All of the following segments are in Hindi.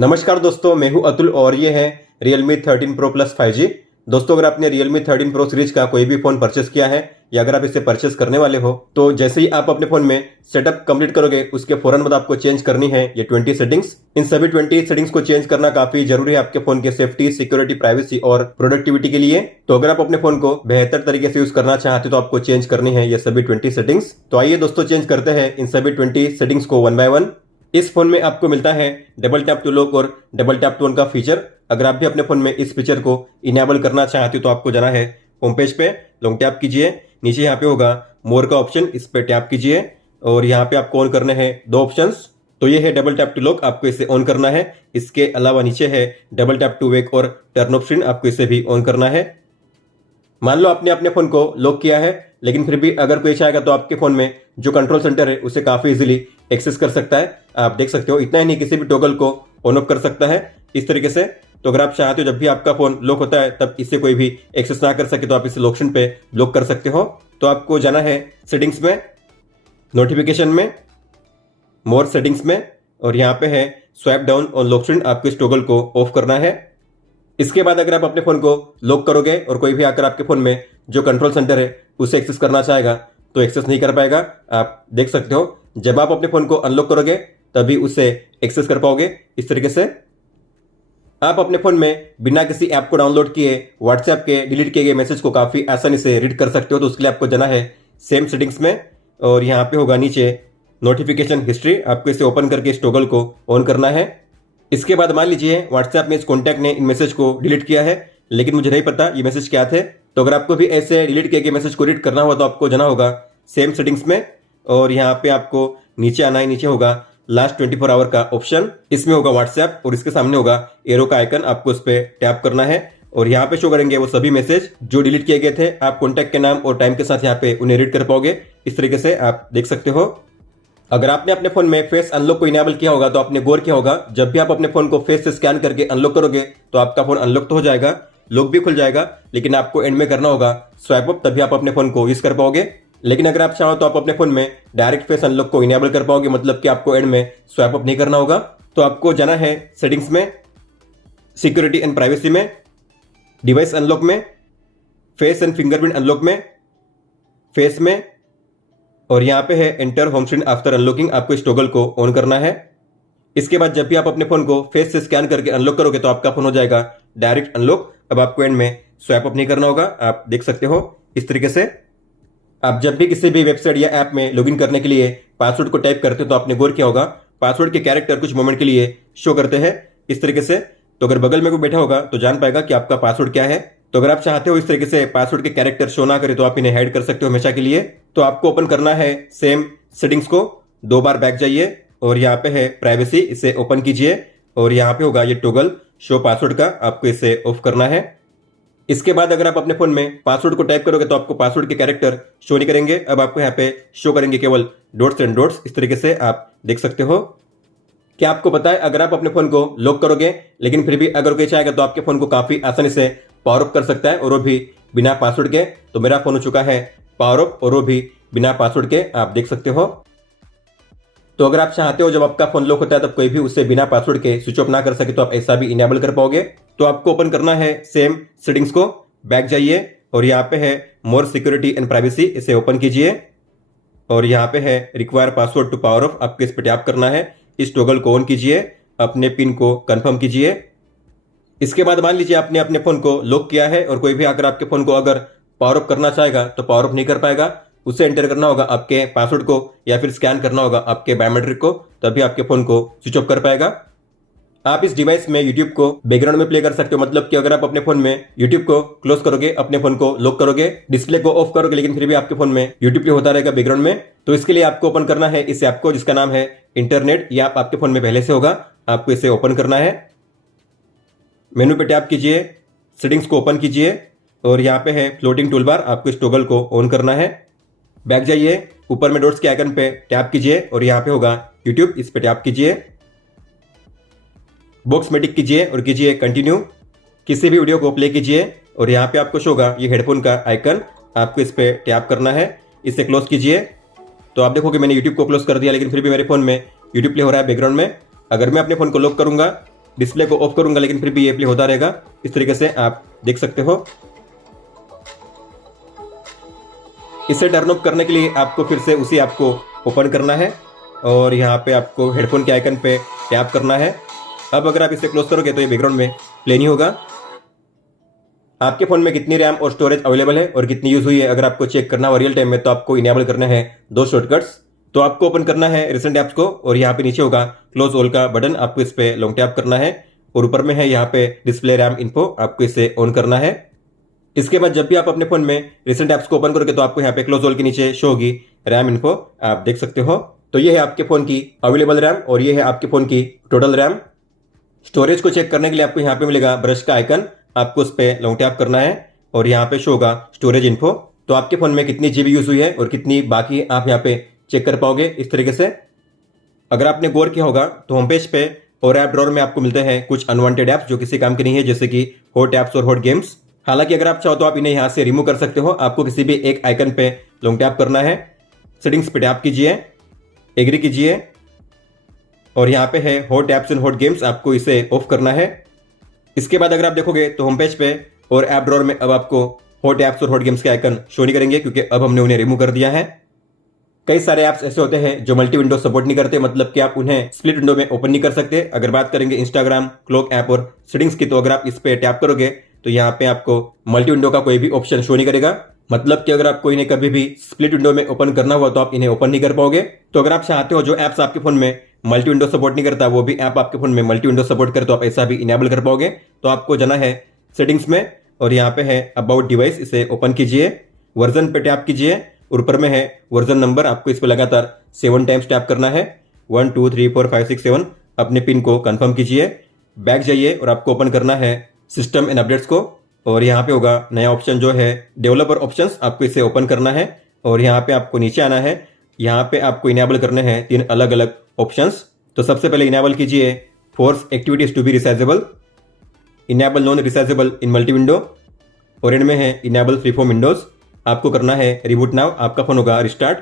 नमस्कार दोस्तों, मैं हूं अतुल और ये है Realme 13 Pro Plus 5G। दोस्तों, अगर आपने Realme 13 Pro सीरीज का कोई भी फोन परचेस किया है या अगर आप इसे परचेस करने वाले हो तो जैसे ही आप अपने फोन में सेटअप कंप्लीट करोगे उसके फौरन बाद आपको चेंज करनी है ये 20 सेटिंग्स। इन सभी 20 सेटिंग्स को चेंज करना काफी जरूरी है आपके फोन के सेफ्टी, सिक्योरिटी, प्राइवेसी और प्रोडक्टिविटी के लिए। तो अगर आप अपने फोन को बेहतर तरीके से यूज करना चाहते हो तो आपको चेंज करनी है ये सभी 20 सेटिंग्स। तो आइए दोस्तों, चेंज करते हैं इन सभी 20 सेटिंग्स को वन बाय वन। इस फोन में आपको मिलता है डबल टैप टू लॉक और डबल टैप टू ऑन का फीचर। अगर आप भी अपने फोन में इस फीचर को इनेबल करना चाहते हो तो आपको जाना है होम पेज पे, लॉन्ग टैप कीजिए, नीचे यहाँ पे होगा मोर का ऑप्शन, इस पे टैप कीजिए और यहाँ पे आपको ऑन करने हैं दो ऑप्शंस। तो ये है डबल टैप टू लॉक, आपको इसे ऑन करना है। इसके अलावा नीचे है डबल टैप टू वेक और टर्न ऑफ स्क्रीन, आपको इसे भी ऑन करना है। मान लो आपने अपने फोन को लॉक किया है लेकिन फिर भी अगर कोई चाहेगा तो आपके फोन में जो कंट्रोल सेंटर है उसे काफी इजीली एक्सेस कर सकता है। आप देख सकते हो, इतना ही नहीं किसी भी टॉगल को ऑन ऑफ कर सकता है इस तरीके से। तो अगर आप चाहते हो जब भी आपका फोन लॉक होता है तब इसे कोई भी एक्सेस ना कर सके तो आप इसे लॉक ऑप्शन पे ब्लॉक कर सकते हो। तो आपको जाना है सेटिंग्स में, नोटिफिकेशन में, मोर सेटिंग्स में और यहाँ पे है swipe down on lock screen, आपको इस टॉगल को ऑफ करना है। इसके बाद अगर आप अपने फोन को लॉक करोगे और कोई भी आकर आपके फोन में जो कंट्रोल सेंटर है उसे एक्सेस करना चाहेगा तो एक्सेस नहीं कर पाएगा। आप देख सकते हो, जब आप अपने फोन को अनलॉक करोगे तभी उसे एक्सेस कर पाओगे इस तरीके से। आप अपने फोन में बिना किसी ऐप को डाउनलोड किए व्हाट्सएप के डिलीट किए गए मैसेज को काफी आसानी से रीड कर सकते हो। तो उसके लिए आपको जाना है सेम सेटिंग्स में और यहाँ पे होगा नीचे नोटिफिकेशन हिस्ट्री, आपको इसे ओपन करके इस टॉगल को ऑन करना है। इसके बाद मान लीजिए व्हाट्सएप में इस कॉन्टैक्ट ने इन मैसेज को डिलीट किया है लेकिन मुझे नहीं पता ये मैसेज क्या थे। तो अगर आपको भी ऐसे डिलीट किए गए मैसेज को रीड करना हुआ तो आपको जाना होगा सेम सेटिंग्स में और यहाँ पे आपको नीचे आना है। नीचे होगा लास्ट 24 आवर का ऑप्शन, इसमें होगा व्हाट्सएप और इसके सामने होगा एरो का आइकन, आपको इस पे टैप करना है और यहाँ पे शो करेंगे वो सभी मैसेज जो डिलीट किए गए थे। आप कॉन्टैक्ट के नाम और टाइम के साथ यहाँ पे उन्हें रीड कर पाओगे इस तरीके से, आप देख सकते हो। अगर आपने अपने फोन में फेस अनलॉक को इनेबल किया होगा तो आपने गौर किया होगा जब भी आप अपने फोन को फेस से स्कैन करके अनलॉक करोगे तो आपका फोन अनलॉक तो हो जाएगा, लॉक भी खुल जाएगा, लेकिन आपको एंड में करना होगा स्वाइप अप, तभी आप अपने फोन को यूज कर पाओगे। लेकिन अगर आप चाहो तो आप अपने फोन में डायरेक्ट फेस अनलॉक को इनेबल कर पाओगे, मतलब कि आपको एंड में स्वाइप अप नहीं करना होगा। तो आपको जाना है सेटिंग्स में, सिक्योरिटी एंड प्राइवेसी में, डिवाइस अनलॉक में, फेस एंड फिंगरप्रिंट अनलॉक में, फेस में और यहाँ पे है enter home screen after unlocking, आपको इस टॉगल को ऑन करना है। इसके बाद जब भी आप अपने फोन को फेस से स्कैन करके अनलॉक करोगे तो आपका फोन हो जाएगा डायरेक्ट अनलॉक। अब आपको एंड में स्वाइप अप नहीं करना होगा, आप देख सकते हो इस तरीके से। आप जब भी किसी भी वेबसाइट या ऐप में लॉगिन करने के लिए पासवर्ड को टाइप करते हो तो आपने गौर किया होगा पासवर्ड के कैरेक्टर कुछ मोमेंट के लिए शो करते हैं इस तरीके से। तो अगर बगल में कोई बैठा होगा तो जान पाएगा कि आपका पासवर्ड क्या है। तो अगर आप चाहते हो इस तरीके से पासवर्ड के कैरेक्टर शो ना करे तो आप इन्हें हाइड कर सकते हो हमेशा के लिए। तो आपको ओपन करना है सेम सेटिंग्स को, 2 बार बैक जाइए और यहाँ पे है प्राइवेसी, इसे ओपन कीजिए और यहाँ पे होगा ये टॉगल शो पासवर्ड का, आपको इसे ऑफ करना है। इसके बाद अगर आप अपने फोन में पासवर्ड को टाइप करोगे तो आपको पासवर्ड के कैरेक्टर शो नहीं करेंगे, अब आपको यहाँ पे शो करेंगे केवल डॉट्स एंड डॉट्स इस तरीके से, आप देख सकते हो। क्या आपको पता है अगर आप अपने फोन को लॉक करोगे लेकिन फिर भी अगर कोई चाहेगा तो आपके फोन को काफी आसानी से पावर ऑफ कर सकता है और वो भी बिना पासवर्ड के। तो मेरा फोन हो चुका है पावर ऑफ और वो भी बिना पासवर्ड के, आप देख सकते हो। तो अगर आप चाहते हो जब आपका फोन लॉक होता है तब कोई भी उससे बिना पासवर्ड के स्विच ऑफ ना कर सके तो आप ऐसा भी इनेबल कर पाओगे। तो आपको ओपन करना है सेम सेटिंग्स को, बैक जाइए और यहाँ पे है मोर सिक्योरिटी एंड प्राइवेसी, इसे ओपन कीजिए और यहाँ पे है require password to power off, आपको इस पे टैप करना है। इस टॉगल को ऑन कीजिए, अपने पिन को कंफर्म कीजिए। इसके बाद मान लीजिए आपने अपने फोन को लॉक किया है और कोई भी आकर आपके फोन को अगर पावर ऑफ करना चाहेगा तो पावर ऑफ नहीं कर पाएगा, उसे एंटर करना होगा आपके पासवर्ड को या फिर स्कैन करना होगा आपके बायोमेट्रिक को, तभी आपके फोन को स्विच ऑफ कर पाएगा। आप इस डिवाइस में यूट्यूब को बैकग्राउंड में प्ले कर सकते हो, मतलब कि अगर आप अपने फोन में यूट्यूब को क्लोज करोगे, अपने फोन को लॉक करोगे, डिस्प्ले को ऑफ करोगे लेकिन फिर भी आपके फोन में यूट्यूब प्ले होता रहेगा बैकग्राउंड में। तो इसके लिए आपको ओपन करना है इस ऐप को जिसका नाम है इंटरनेट, या आपके फोन में पहले से होगा, आपको इसे ओपन करना है। मेनू पे टैप कीजिए, सेटिंग्स को ओपन कीजिए और यहाँ पे है फ्लोटिंग टूल बार, आपको इस टॉगल को ऑन करना है। बैक जाइए, ऊपर में डॉट्स के आइकन पे टैप कीजिए और यहाँ पे होगा यूट्यूब, इस पे टैप कीजिए, बॉक्स में टिक कीजिए और कीजिए कंटिन्यू। किसी भी वीडियो को प्ले कीजिए और यहाँ पे आपको शो होगा ये हेडफोन का आइकन, आपको इस पे टैप करना है, इसे क्लोज कीजिए। तो आप देखोगे मैंने यूट्यूब को क्लोज कर दिया लेकिन फिर भी मेरे फोन में यूट्यूब प्ले हो रहा है बैकग्राउंड में। अगर मैं अपने फोन को लॉक करूंगा डिस्प्ले को ऑफ करूंगा लेकिन फिर भी ये प्ले होता रहेगा। इस तरीके से आप देख सकते हो। इसे टर्न ऑफ करने के लिए आपको फिर से उसी ऐप को ओपन करना है और यहाँ पे आपको हेडफोन के आइकन पे टैप करना है। अब अगर आप इसे क्लोज करोगे तो ये बैकग्राउंड में प्ले नहीं होगा। आपके फोन में कितनी रैम और स्टोरेज अवेलेबल है और कितनी यूज हुई है अगर आपको चेक करना हो रियल टाइम में, तो आपको इनेबल करना है 2 शॉर्टकट्स। तो आपको ओपन करना है रिसेंट ऐप्स को और यहाँ पे नीचे होगा क्लोज ऑल का बटन, आपको इस पे लॉन्ग टैप करना है और ऊपर में है यहाँ पे डिस्प्ले रैम इन्फो, आपको इसे ऑन करना है। इसके बाद जब भी आप अपने फोन में रिसेंट ऐप्स को ओपन करोगे तो आपको यहाँ पे क्लोज ऑल के नीचे शो होगी रैम इन्फो, आप देख सकते हो। तो ये है आपके फोन की अवेलेबल रैम और ये है आपके फोन की टोटल रैम। स्टोरेज को चेक करने के लिए आपको यहाँ पे मिलेगा ब्रश का आइकन, आपको उस पर लॉन्ग टैप करना है और यहाँ पे शो होगा स्टोरेज इन्फो। तो आपके फोन में कितनी जीबी यूज हुई है और कितनी बाकी आप यहाँ पे चेक कर पाओगे इस तरीके से। अगर आपने गौर किया होगा तो होम पेज पे और ऐप ड्रॉअर में आपको मिलते हैं कुछ अनवांटेड ऐप्स जो किसी काम के नहीं है, जैसे कि हॉट ऐप्स और हॉट गेम्स। हालांकि अगर आप चाहो तो आप इन्हें यहाँ से रिमूव कर सकते हो। आपको किसी भी एक आइकन पे लॉन्ग टैप करना है, सेटिंग्स पे टैप कीजिए, एग्री कीजिए और यहाँ पे है hot apps and hot games, आपको इसे ऑफ करना है। इसके बाद अगर आप देखोगे तो होम पेज पे और ऐप ड्रॉअर में अब आपको हॉट ऐप्स और हॉट गेम्स के आइकन शो नहीं करेंगे क्योंकि अब हमने उन्हें रिमूव कर दिया है। कई सारे ऐप्स ऐसे होते हैं जो मल्टी विंडो सपोर्ट नहीं करते, मतलब कि आप उन्हें स्प्लिट विंडो में ओपन नहीं कर सकते। अगर बात करेंगे इंस्टाग्राम, क्लॉक ऐप और सेटिंग्स की, तो अगर आप इस पे टैप करोगे तो यहाँ पे आपको मल्टी विंडो का कोई भी ऑप्शन शो नहीं करेगा। मतलब कि अगर आपको इन्हें कभी भी स्प्लिट विंडो में ओपन करना हुआ तो आप इन्हें ओपन नहीं कर पाओगे। तो अगर आप चाहते हो जो ऐप्स आपके फोन में मल्टी विंडो सपोर्ट नहीं करता वो भी ऐप आपके फोन में मल्टी विंडो सपोर्ट करे, तो आप ऐसा भी इनेबल कर पाओगे। तो आपको जाना है सेटिंग्स में और यहाँ पे है अबाउट डिवाइस, इसे ओपन कीजिए, वर्जन पे टैप कीजिए और ऊपर में है वर्जन नंबर, आपको इस पर लगातार 7 टाइम्स टैप करना है, 1 2 3 4 5 6 7। अपने पिन को कंफर्म कीजिए, बैक जाइए और आपको ओपन करना है सिस्टम एंड अपडेट्स को और यहाँ पे होगा नया ऑप्शन जो है डेवलपर ऑप्शंस, आपको इसे ओपन करना है और यहाँ पे आपको नीचे आना है। यहाँ पे आपको इनेबल करने हैं 3 अलग अलग ऑप्शंस। तो सबसे पहले इनेबल कीजिए force activities to be resizable, enable non resizable in multi window और इनमें है इनेबल फ्री फॉर्म विंडोज। आपको करना है रिबूट नाउ, आपका फोन होगा रिस्टार्ट।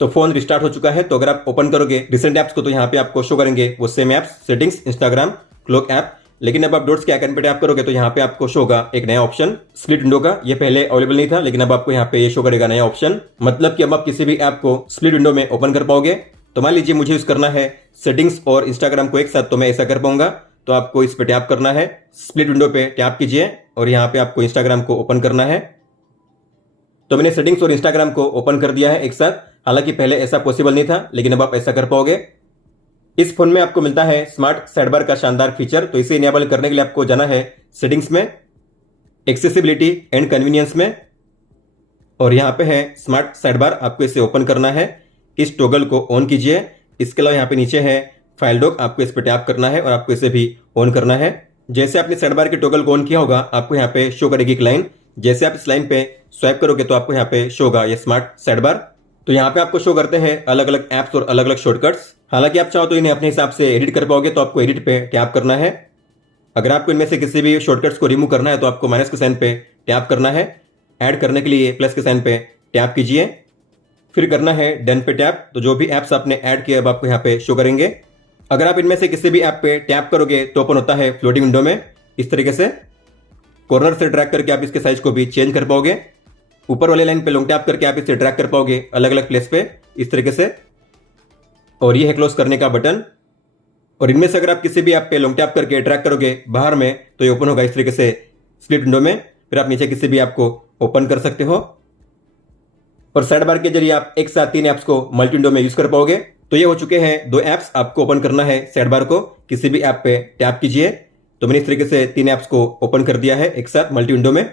तो फोन रिस्टार्ट हो चुका है। तो अगर आप ओपन करोगे रिसेंट ऐप्स को तो यहाँ पे आपको शो करेंगे वो same apps, settings, Instagram, clock app. लेकिन अब आप डॉट्स के आइकन पे टैप करोगे तो यहाँ पे आपको शो होगा एक नया ऑप्शन स्प्लिट विंडो का। ये पहले अवेलेबल नहीं था लेकिन अब आपको यहाँ पे ये शो करेगा नया ऑप्शन, मतलब कि अब आप किसी भी ऐप को स्प्लिट विंडो में ओपन कर पाओगे। तो मान लीजिए मुझे यूज करना है सेटिंग्स और इंस्टाग्राम को एक साथ, तो मैं ऐसा कर पाऊंगा। तो आपको इस पे टैप करना है, स्प्लिट विंडो पे टैप कीजिए और यहाँ पे आपको इंस्टाग्राम को ओपन करना है। तो मैंने सेटिंग्स और इंस्टाग्राम को ओपन कर दिया है एक साथ। हालांकि पहले ऐसा पॉसिबल नहीं था लेकिन अब आप ऐसा कर पाओगे। इस फोन में आपको मिलता है स्मार्ट साइड बार का शानदार फीचर। तो इसे इनेबल करने के लिए आपको जाना है सेटिंग्स में, एक्सेसिबिलिटी एंड कन्वीनियंस में और यहाँ पे है स्मार्ट साइड बार, आपको इसे ओपन करना है। इस टॉगल को ऑन कीजिए। इसके अलावा यहाँ पे नीचे है फाइल डॉक, आपको इस पर टैप करना है और आपको इसे भी ऑन करना है। जैसे आपने साइड बार के टॉगल को ऑन किया होगा आपको यहाँ पे शो करेगी एक लाइन। जैसे आप इस लाइन पे स्वाइप करोगे तो आपको यहाँ पे शो होगा ये स्मार्ट साइड बार। तो यहाँ पे आपको शो करते हैं अलग अलग ऐप्स और अलग अलग शॉर्टकट्स। हालांकि आप चाहो तो इन्हें अपने हिसाब से एडिट कर पाओगे, तो आपको एडिट पे टैप करना है। अगर आपको इनमें से किसी भी शॉर्टकट्स को रिमूव करना है तो आपको माइनस के साइन पे टैप करना है। ऐड करने के लिए प्लस के साइन पे टैप कीजिए, फिर करना है डन पे टैप। तो जो भी ऐप्स आपने ऐड किए अब आपको यहाँ पे शो करेंगे। अगर आप इनमें से किसी भी ऐप पे टैप करोगे तो ओपन होता है फ्लोटिंग विंडो में इस तरीके से। कॉर्नर से ड्रैग करके आप इसके साइज को भी चेंज कर पाओगे। ऊपर वाले लाइन पे लॉन्ग टैप करके आप इसे ड्रैग कर पाओगे अलग अलग प्लेस पे इस तरीके से। और ये है क्लोज करने का बटन। और इनमें से अगर आप किसी भी ऐप पे लॉन्ग टैप करके ड्रैग करोगे बाहर में तो ये ओपन होगा इस तरीके से स्प्लिट विंडो में। फिर आप नीचे किसी भी ऐप को ओपन कर सकते हो और साइड बार के जरिए आप एक साथ 3 ऐप्स को मल्टी विंडो में यूज कर पाओगे। तो ये हो चुके हैं 2 ऐप्स। आपको ओपन करना है साइड बार को, किसी भी ऐप पे टैप कीजिए। तो मैंने इस तरीके से 3 ऐप्स को ओपन कर दिया है एक साथ मल्टी विंडो में।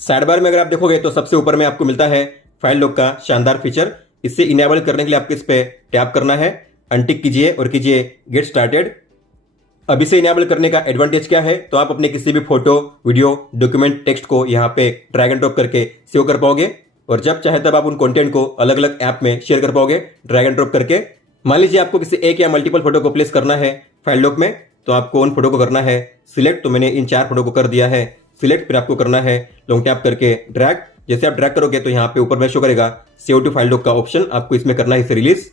साइड बार में अगर आप देखोगे तो सबसे ऊपर में आपको मिलता है फाइल लॉक का शानदार फीचर। इसे इनेबल करने के लिए आपको इस पे टैप करना है, अनटिक कीजिए और कीजिए गेट स्टार्टेड। अब इसे इनेबल करने का एडवांटेज क्या है, तो आप अपने किसी भी फोटो, वीडियो, डॉक्यूमेंट, टेक्स्ट को यहाँ पे ड्रैग एंड ड्रॉप करके सेव कर पाओगे और जब चाहे तब आप उन कंटेंट को अलग अलग ऐप में शेयर कर पाओगे ड्रैग एंड ड्रॉप करके। मान लीजिए आपको किसी एक या मल्टीपल फोटो को प्लेस करना है फाइल लॉक में, तो आपको उन फोटो को करना है सिलेक्ट। तो मैंने इन 4 फोटो को कर दिया है सिलेक्ट। फिर आपको करना है लॉन्ग टैप करके ड्रैग। जैसे आप ड्रैग करोगे तो यहाँ पे ऊपर में शो करेगा सेव टू फाइल लॉक का ऑप्शन, आपको इसमें करना है इसे रिलीज।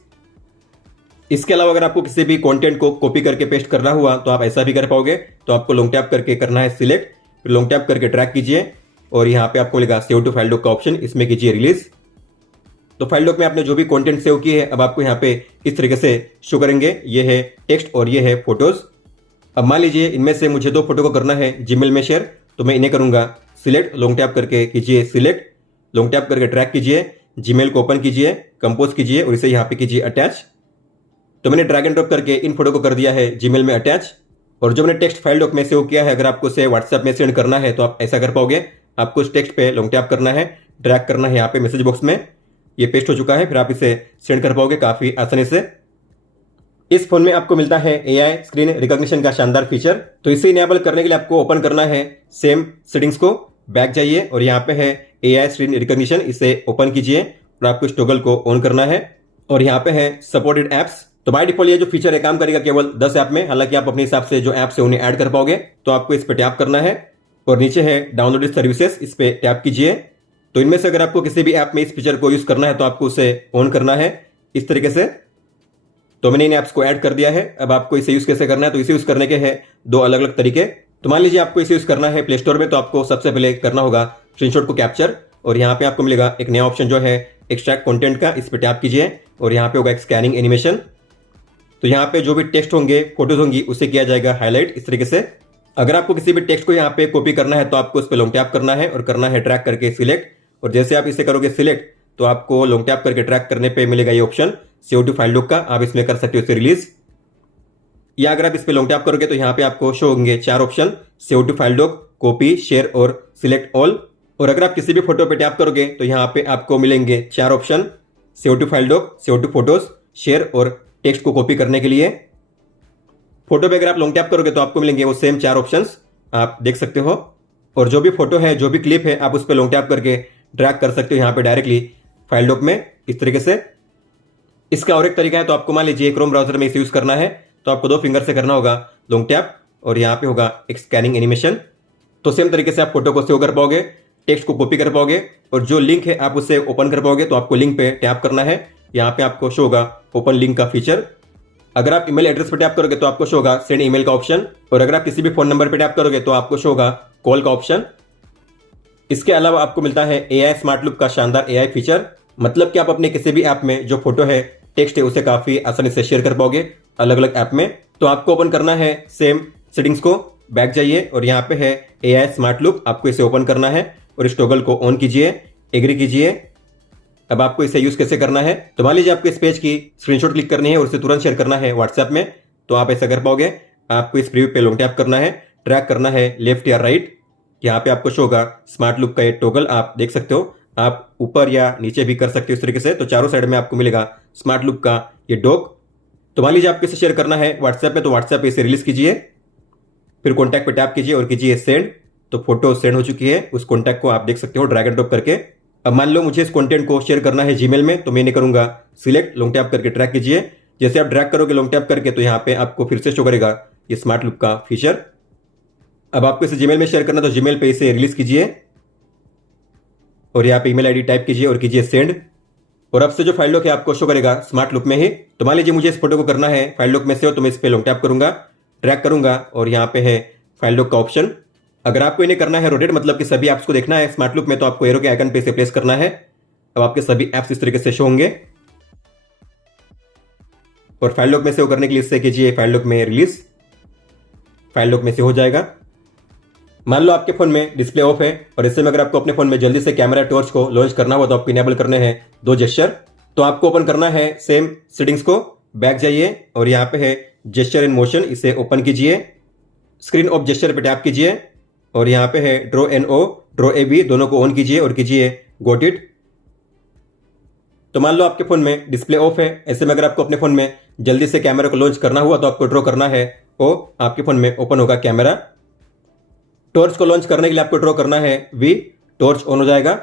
इसके अलावा अगर आपको किसी भी कंटेंट को कॉपी करके पेस्ट करना हुआ तो आप ऐसा भी कर पाओगे। तो आपको लॉन्ग टैप करके करना है सिलेक्ट, फिर लॉन्ग टैप करके ड्रैग कीजिए और यहाँ पे आपको मिलेगा सेव टू फाइल डॉक का ऑप्शन, इसमें कीजिए रिलीज। तो फाइल डॉक में आपने जो भी कंटेंट सेव किए है अब आपको यहाँ पे इस तरीके से शो करेंगे। ये है टेक्स्ट और ये है फोटोज। अब मान लीजिए इनमें से मुझे 2 फोटो को करना है जीमेल में शेयर, तो मैं इन्हें करूंगा सिलेक्ट, लॉन्ग टैप करके कीजिए सिलेक्ट, लॉन्ग टैप करके ड्रैग कीजिए, जीमेल को ओपन कीजिए, कंपोज कीजिए और इसे यहाँ पे कीजिए अटैच। तो मैंने ड्रैग एंड ड्रॉप करके इन फोटो को कर दिया है जीमेल में अटैच। और जो मैंने टेक्स्ट फाइल डॉक में सेव किया है अगर आपको उसे व्हाट्सएप में सेंड करना है तो आप ऐसा कर पाओगे। आपको उस टेक्स्ट पे लॉन्ग टैप करना है, ड्रैग करना है यहाँ पे मैसेज बॉक्स में, ये पेस्ट हो चुका है, फिर आप इसे सेंड कर पाओगे काफी आसानी से। इस फोन में आपको मिलता है AI स्क्रीन रिकॉग्निशन का शानदार फीचर। तो इसे इनेबल करने के लिए आपको ओपन करना है सेम सेटिंग्स को, बैक जाइए और यहाँ पे है AI स्क्रीन रिकॉग्निशन, इसे ओपन कीजिए और आपको इस टॉगल को ऑन करना है। और यहाँ पे है सपोर्टेड एप्स। तो बाय डिफॉल्ट ये जो फीचर है काम करेगा केवल 10 ऐप में, हालांकि आप अपने हिसाब से जो ऐप्स है उन्हें ऐड कर पाओगे। तो आपको इस पे टैप करना है और नीचे है डाउनलोडेड सर्विसेज, इस पे टैप कीजिए। तो इनमें से अगर आपको किसी भी ऐप में इस फीचर को यूज करना है तो आपको उसे ऑन करना है इस तरीके से। तो मैंने इन ऐप्स को ऐड कर दिया है। अब आपको इसे यूज कैसे करना है, तो इसे यूज करने के हैं 2 अलग अलग तरीके। तो मान लीजिए आपको इसे यूज करना है प्ले स्टोर में, तो आपको सबसे पहले करना होगा स्क्रीनशॉट को कैप्चर और यहाँ पे आपको मिलेगा एक नया ऑप्शन जो है एक्सट्रैक्ट कंटेंट का, इस पे टैप कीजिए और यहाँ पे होगा एक स्कैनिंग एनिमेशन। तो यहाँ पे जो भी टेक्स्ट होंगे, फोटोज होंगी, उसे किया जाएगा हाईलाइट इस तरीके से। अगर आपको किसी भी टेक्स्ट को यहाँ पे कॉपी करना है तो आपको उस पर लॉन्ग टैप करना है और करना है ट्रैक करके सिलेक्ट। और जैसे आप इसे करोगे सिलेक्ट तो आपको लॉन्ग टैप करके ट्रैक करने पे मिलेगा ये option save to file doc का, आप इसमें कर सकते हो इसे रिलीज। या अगर आप इस पे लॉन्ग टैप करोगे तो यहाँ पे आपको शो होंगे 4 option, save to file doc, copy, share और सिलेक्ट ऑल। और अगर आप किसी भी फोटो पे टैप करोगे तो यहाँ पे आपको मिलेंगे 4 option, save to file doc, save to photos, share और टेक्स्ट को कॉपी करने के लिए। फोटो पे अगर आप लॉन्ग टैप करोगे तो आपको मिलेंगे वो सेम 4 ऑप्शंस, आप देख सकते हो। और जो भी फोटो है, जो भी क्लिप है, आप उस पर लॉन्ग टैप करके ड्रैग कर सकते हो यहाँ पे डायरेक्टली फाइल डॉक में इस तरीके से। इसका और एक तरीका है, तो आपको मान लीजिए क्रोम ब्राउजर में इसे यूज करना है तो आपको 2 फिंगर से करना होगा लॉन्ग टैप और यहाँ पे होगा एक स्कैनिंग एनिमेशन। तो सेम तरीके से आप फोटो को सेव कर पाओगे, टेक्स्ट को कॉपी कर पाओगे और जो लिंक है आप उसे ओपन कर पाओगे। तो आपको लिंक पे टैप करना है, यहाँ पे आपको शो होगा ओपन लिंक का फीचर। अगर आप ईमेल एड्रेस पे टैप करोगे तो आपको शो होगा सेंड ईमेल का ऑप्शन और अगर आप किसी भी फोन नंबर पे टैप करोगे तो आपको शो होगा कॉल का ऑप्शन। इसके अलावा आपको मिलता है AI स्मार्ट लुक का शानदार AI फीचर, मतलब कि आप अपने किसी भी ऐप में जो फोटो है, टेक्स्ट है, उसे काफी आसानी से शेयर कर पाओगे अलग अलग ऐप में। तो आपको ओपन करना है सेम सेटिंग्स को, बैक जाइए और यहाँ पे है AI स्मार्ट लुक, आपको इसे ओपन करना है और इस टॉगल को ऑन कीजिए, एग्री कीजिए। अब आपको इसे यूज कैसे करना है, तो मान लीजिए आपको इस पेज की स्क्रीनशॉट क्लिक करनी है और उसे तुरंत शेयर करना है व्हाट्सएप में, तो आप ऐसा कर पाओगे। आपको इस प्रीव्यू पे लॉन्ग टैप करना है, ट्रैक करना है लेफ्ट या राइट, यहाँ पे आपको शो होगा स्मार्ट लुक का ये टॉगल, आप देख सकते हो। आप ऊपर या नीचे भी कर सकते हो इस तरीके से, तो चारों साइड में आपको मिलेगा स्मार्ट लुक का ये डॉग। तो मान लीजिए आपको इसे शेयर करना है व्हाट्सएप पे, तो व्हाट्सएप पे इसे रिलीज कीजिए, फिर कॉन्टैक्ट पे टैप कीजिए और कीजिए सेंड। तो फोटो सेंड हो चुकी है, उस कॉन्टैक्ट को आप देख सकते हो ड्रैग एंड ड्रॉप करके। अब मान लो मुझे इस कंटेंट को शेयर करना है जीमेल में, तो मैं इन्हें करूंगा सिलेक्ट, लॉन्ग टैप करके ट्रैक कीजिए। जैसे आप ड्रैग करोगे लॉन्ग टैप करके तो यहाँ पे आपको फिर से शो करेगा ये स्मार्ट लुक का फीचर। अब आपको इसे जीमेल में शेयर करना, तो जीमेल पे इसे रिलीज कीजिए और यहाँ पे ईमेल आईडी टाइप कीजिए और कीजिए सेंड। और अब से जो फाइल लॉक है आपको शो करेगा स्मार्ट लुक में ही। तो मान लीजिए मुझे इस फोटो को करना है फाइल लॉक में से, तो मैं इस पे लॉन्ग टैप करूंगा, ट्रैक करूंगा और यहाँ पे है फाइल लॉक का ऑप्शन। अगर आपको इन्हें करना है रोटेट, मतलब कि सभी ऐप्स को देखना है स्मार्ट लुक में, तो आपको एरो के आइकन पे इसे प्लेस करना है। अब आपके सभी ऐप्स इस तरीके से शो होंगे और फाइल लॉक में सेव करने के लिए इससे कीजिए फाइल लॉक में रिलीज, फाइल लॉक में से हो जाएगा। मान लो आपके फोन में डिस्प्ले ऑफ है और इससे में अगर आपको अपने फोन में जल्दी से कैमरा टॉर्च को लॉन्च करना हो तो आपको इनेबल करने हैं 2 जेस्चर। तो आपको ओपन करना है सेम सेटिंग्स को, बैक जाइए और यहाँ पे है जेस्चर इन मोशन, इसे ओपन कीजिए, स्क्रीन ऑफ जेस्चर पे टैप कीजिए और यहाँ पे है ड्रॉ NO, ड्रॉ AB, दोनों को ऑन कीजिए और कीजिए गॉट इट। तो मान लो आपके फोन में डिस्प्ले ऑफ है, ऐसे में अगर आपको अपने फोन में जल्दी से कैमरा को लॉन्च करना हुआ तो आपको ड्रॉ करना है O, आपके फोन में ओपन होगा कैमरा। टॉर्च को लॉन्च करने के लिए आपको ड्रॉ करना है V, टॉर्च ऑन हो जाएगा।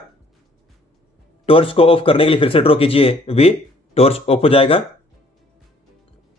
टॉर्च को ऑफ करने के लिए फिर से ड्रॉ कीजिए V, टॉर्च ऑफ हो जाएगा।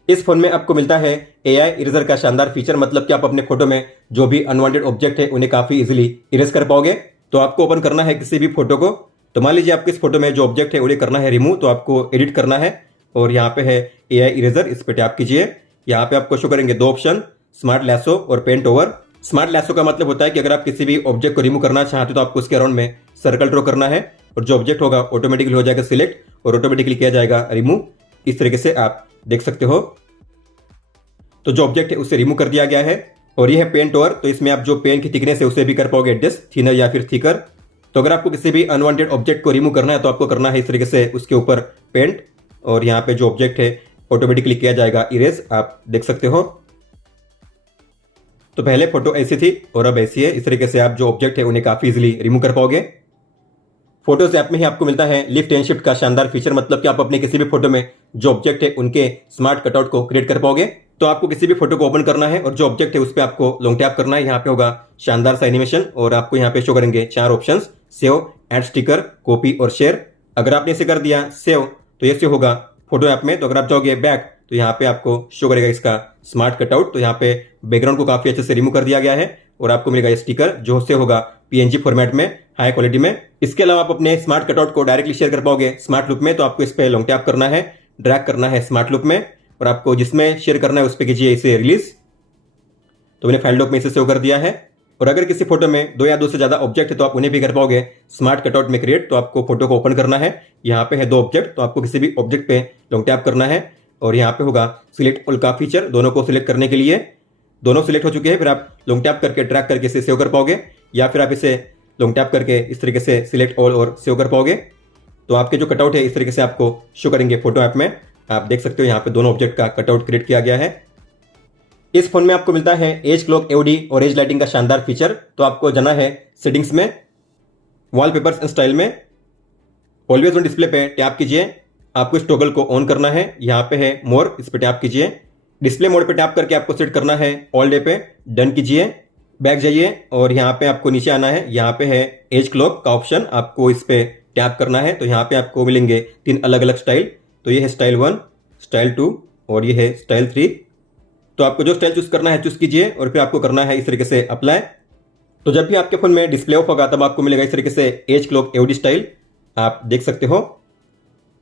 इस फोन में आपको मिलता है AI इरेजर का शानदार फीचर, मतलब कि आप अपने फोटो में जो भी अनवांटेड ऑब्जेक्ट है उन्हें काफी इजीली इरेज कर पाओगे। तो आपको ओपन करना है किसी भी फोटो को, तो मान लीजिए आपकी इस फोटो में जो ऑब्जेक्ट है उन्हें करना है रिमूव, तो आपको एडिट करना है और यहाँ पे है AI इरेजर, इस पर टैप कीजिए। यहाँ पे आपको शो करेंगे दो ऑप्शन, स्मार्ट लैसो और पेंट ओवर। स्मार्ट लैसो का मतलब होता है कि अगर आप किसी भी ऑब्जेक्ट को रिमूव करना चाहते हो तो आपको उसके अराउंड में सर्कल ड्रॉ करना है और जो ऑब्जेक्ट होगा ऑटोमेटिकली हो जाएगा सिलेक्ट और ऑटोमेटिकली किया जाएगा रिमूव। इस तरीके से आप देख सकते हो। तो जो ऑब्जेक्ट है उसे रिमूव कर दिया गया है। और ये है पेंट ओवर, तो इसमें आप जो पेन की थिकनेस है उसे भी कर पाओगे एडजस्ट, थिनर या फिर थिकर। तो अगर आपको किसी भी अनवांटेड ऑब्जेक्ट को रिमूव करना है तो आपको करना है इस तरीके से उसके ऊपर पेंट, और यहाँ पे जो ऑब्जेक्ट है ऑटोमेटिकली किया जाएगा इरेज, आप देख सकते हो। तो पहले फोटो ऐसी थी और अब ऐसी है। इस तरीके से आप जो ऑब्जेक्ट है उन्हें काफी इजीली रिमूव कर पाओगे। फोटोज ऐप में ही आपको मिलता है लिफ्ट एंड शिफ्ट का शानदार फीचर, मतलब कि आप अपने किसी भी फोटो में जो ऑब्जेक्ट है उनके स्मार्ट कटआउट को क्रिएट कर पाओगे। तो आपको किसी भी फोटो को ओपन करना है और जो ऑब्जेक्ट है उस पर आपको लॉन्ग टैप करना है। यहाँ पे होगा शानदार सा एनिमेशन और आपको यहाँ पे शो करेंगे 4 options, save, add sticker, copy और शेयर। अगर आपने इसे कर दिया सेव तो ये सेव होगा फोटो ऐप में। तो अगर आप जाओगे बैक तो यहाँ पे आपको शो करेगा इसका स्मार्ट कटआउट। तो यहाँ पे बैकग्राउंड को काफी अच्छे से रिमूव कर दिया गया है और आपको मिलेगा ये स्टिकर जो से होगा PNG फॉर्मेट में, हाई क्वालिटी में। इसके अलावा आप अपने स्मार्ट कटआउट को डायरेक्टली शेयर कर पाओगे स्मार्ट लूप में। तो आपको इस पर लॉन्ग टैप करना है, ड्रैग करना है स्मार्ट लूप में और आपको जिसमें शेयर करना है उस पर कीजिए इसे रिलीज। तो मैंने फाइल डॉक में इसे सेव कर दिया है। और अगर किसी फोटो में 2 या 2 से ज्यादा ऑब्जेक्ट है तो आप उन्हें भी कर पाओगे स्मार्ट कटआउट में क्रिएट। तो आपको फोटो को ओपन करना है, यहाँ पे है 2 ऑब्जेक्ट, तो आपको किसी भी ऑब्जेक्ट पे लॉन्ग टैप करना है और यहाँ पे होगा सिलेक्ट ऑल का फीचर। दोनों को सिलेक्ट करने के लिए दोनों सिलेक्ट हो चुके हैं, फिर आप लॉन्ग टैप करके ड्रैग करके इसे सेव कर पाओगे या फिर आप इसे लॉन्ग टैप करके इस तरीके से सिलेक्ट ऑल और सेव कर पाओगे। तो आपके जो कटआउट है इस तरीके से आपको शो करेंगे फोटो ऐप में। आप देख सकते हो यहाँ पे दोनों ऑब्जेक्ट का कटआउट क्रिएट किया गया है। इस फोन में आपको मिलता है एज क्लॉक AOD और एज लाइटिंग का शानदार फीचर। तो आपको जाना है सेटिंग्स में, वॉलपेपर्स एंड स्टाइल में, ऑलवेज ऑन डिस्प्ले पे टैप कीजिए। आपको इस टॉगल को ऑन करना है, यहाँ पे है मोर, इस पे टैप कीजिए। डिस्प्ले मोड पे टैप करके आपको सेट करना है ऑल डे पे, डन कीजिए। बैक जाइए और यहाँ पे आपको नीचे आना है, यहाँ पे है एज क्लॉक का ऑप्शन, आपको इस पे टैप करना है। तो यहाँ पे आपको मिलेंगे 3 अलग अलग स्टाइल। तो ये है स्टाइल 1, स्टाइल 2 और ये है स्टाइल 3। तो आपको जो स्टाइल चूज करना है चूज कीजिए और फिर आपको करना है इस तरीके से अप्लाई। तो जब भी आपके फोन में डिस्प्ले ऑफ होगा तब आपको मिलेगा इस तरीके से एज क्लॉक AOD स्टाइल, आप देख सकते हो।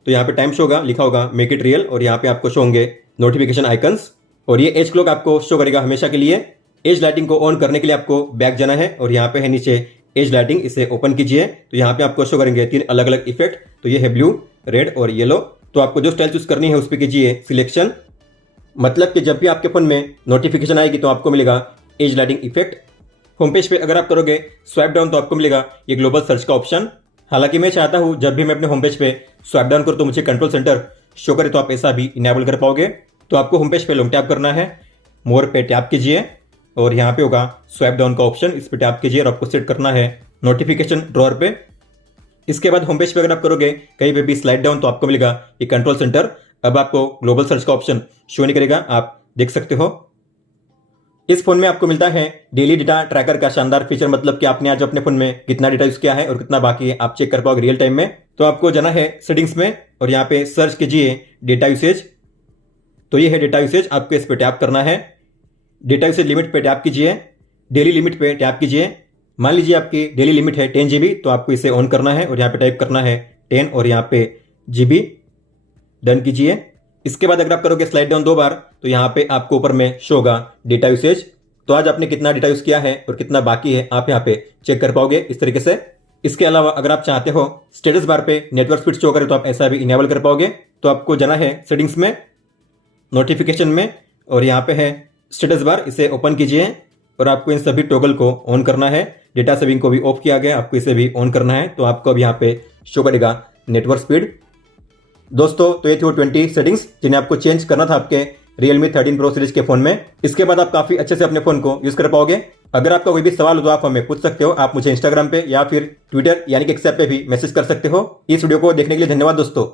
तो यहाँ पे टाइम शो होगा, लिखा होगा मेक इट रियल और यहाँ पे आपको शो होंगे नोटिफिकेशन आइकन्स और ये एज क्लॉक आपको शो करेगा हमेशा के लिए। एज लाइटिंग को ऑन करने के लिए आपको बैक जाना है और यहाँ पे है नीचे एज लाइटिंग, इसे ओपन कीजिए। तो यहाँ पे आपको शो करेंगे 3 अलग अलग इफेक्ट। तो ये है ब्लू, रेड और येलो। तो आपको जो स्टाइल चूज करनी है उस पर कीजिए सिलेक्शन, मतलब कि जब भी आपके फोन में नोटिफिकेशन आएगी तो आपको मिलेगा as lighting effect. Home page पे अगर आप करोगे स्वाइप डाउन तो आपको मिलेगा ये ग्लोबल सर्च का ऑप्शन। हालांकि मैं चाहता हूं जब भी मैं अपने होम पेज पे स्वाइप डाउन करूं तो मुझे कंट्रोल सेंटर शो करे, तो आप ऐसा भी इनेबल कर पाओगे। तो आपको होम पेज पे लॉन्ग टैप करना है, मोर पे टैप कीजिए और यहाँ पे होगा स्वाइप डाउन का ऑप्शन, इस पे टैप कीजिए और आपको सेट करना है नोटिफिकेशन ड्रॉअर पे। इसके बाद होम पेज पे अगर आप करोगे कहीं पे भी स्लाइड डाउन तो आपको मिलेगा ये कंट्रोल सेंटर। अब आपको ग्लोबल सर्च का ऑप्शन शो नहीं करेगा, आप देख सकते हो। इस फोन में आपको मिलता है डेली डेटा ट्रैकर का शानदार फीचर, मतलब कि आपने आज अपने फोन में कितना डेटा यूज किया है और कितना बाकी है आप चेक कर पाओगे रियल टाइम में। तो आपको जाना है सेटिंग्स में और यहाँ पे सर्च कीजिए डेटा यूसेज। तो ये है डेटा यूसेज, आपको इस पे टैप करना है। डेटा यूसेज लिमिट पे टैप कीजिए, डेली लिमिट पे टैप कीजिए। मान लीजिए आपकी डेली लिमिट है 10 GB, तो आपको इसे ऑन करना है और यहाँ पे टाइप करना है 10 और यहाँ पे GB, डन कीजिए। इसके बाद अगर आप करोगे स्लाइड डाउन 2 बार तो यहाँ पे आपको ऊपर में शो होगा डेटा यूसेज। तो आज आपने कितना डेटा यूज किया है और कितना बाकी है आप यहाँ पे चेक कर पाओगे इस तरीके से। इसके अलावा अगर आप चाहते हो स्टेटस बार पे नेटवर्क स्पीड शो करे तो आप ऐसा भी इनेबल कर पाओगे। तो आपको जाना है सेटिंग्स में, नोटिफिकेशन में और यहाँ पे है स्टेटस बार, इसे ओपन कीजिए और आपको इन सभी टॉगल को ऑन करना है। डेटा सेविंग को भी ऑफ किया गया, आपको इसे भी ऑन करना है। तो आपको अब यहाँ पे शो करेगा नेटवर्क स्पीड। दोस्तों तो ये थी वो 20 सेटिंग्स जिन्हें आपको चेंज करना था आपके Realme 13 Pro सीरीज के फोन में। इसके बाद आप काफी अच्छे से अपने फोन को यूज कर पाओगे। अगर आपका कोई भी सवाल हो तो आप हमें पूछ सकते हो। आप मुझे इंस्टाग्राम पे या फिर ट्विटर यानी कि एक्स पे भी मैसेज कर सकते हो। इस वीडियो को देखने के लिए धन्यवाद दोस्तों।